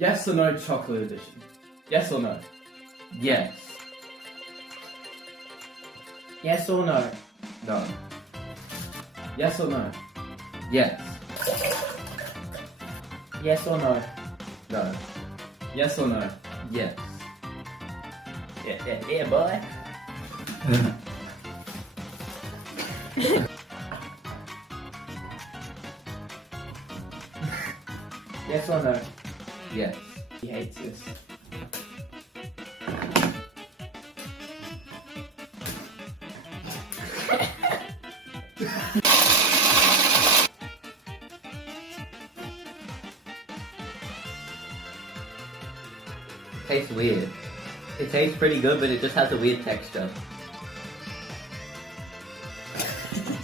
Yes or no chocolate edition? Yes or no? Yes. Yes or no? No. Yes or no? Yes. Yes or no? No. Yes or no? Yes. Yeah, boy. Yes or no? Yes. He hates this. Tastes weird. It tastes pretty good, but it just has a weird texture.